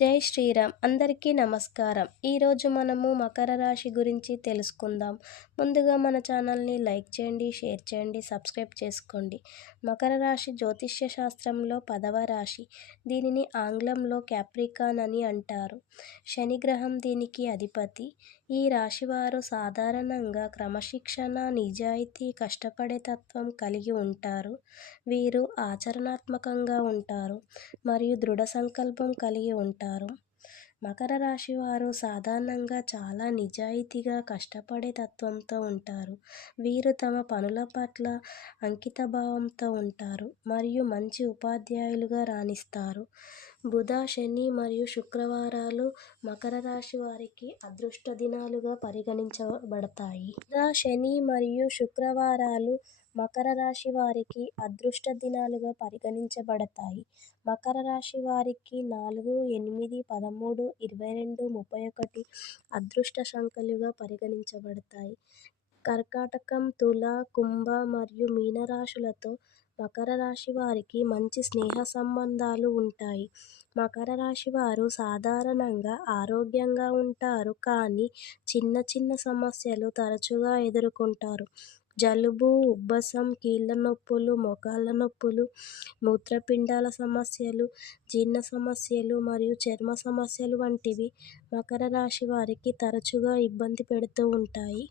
జై శ్రీరామ్. అందరికీ నమస్కారం. ఈరోజు మనము మకర రాశి గురించి తెలుసుకుందాం. ముందుగా మన ఛానల్ని లైక్ చేయండి, షేర్ చేయండి, సబ్స్క్రైబ్ చేసుకోండి. మకర రాశి జ్యోతిష్య శాస్త్రంలో 10వ రాశి. దీనిని ఆంగ్లంలో క్యాప్రికాన్ అని అంటారు. శనిగ్రహం దీనికి అధిపతి. ఈ రాశివారు సాధారణంగా క్రమశిక్షణ, నిజాయితీ, కష్టపడే తత్వం కలిగి ఉంటారు. వీరు ఆచరణాత్మకంగా ఉంటారు మరియు దృఢ సంకల్పం కలిగి ఉంటారు. మకర రాశి వారు సాధారణంగా చాలా నిజాయితీగా కష్టపడే తత్వంతో ఉంటారు. వీరు తమ పనుల పట్ల అంకితభావంతో ఉంటారు మరియు మంచి ఉపాధ్యాయులుగా రాణిస్తారు. బుధ, శని మరియు శుక్రవారాలు మకర రాశి వారికి అదృష్ట దినాలుగా పరిగణించబడతాయి. బుధ, శని మరియు శుక్రవారాలు మకర రాశి వారికి అదృష్ట దినాలుగా పరిగణించబడతాయి. మకర రాశి వారికి 4, 8, 13, 22, 31 అదృష్ట సంఖ్యలుగా పరిగణించబడతాయి. కర్కాటకం, తుల, కుంభ మరియు మీన రాశులతో మకర రాశి వారికి మంచి స్నేహ సంబంధాలు ఉంటాయి. మకర రాశి వారు సాధారణంగా ఆరోగ్యంగా ఉంటారు కానీ చిన్న చిన్న సమస్యలు తరచుగా ఎదుర్కొంటారు. జలుబు, ఉబ్బసం, కీళ్ళ నొప్పులు, మోకాళ్ళ నొప్పులు, మూత్రపిండాల సమస్యలు, జీర్ణ సమస్యలు మరియు చర్మ సమస్యలు వంటివి మకర రాశి వారికి తరచుగా ఇబ్బంది పెడుతూ ఉంటాయి.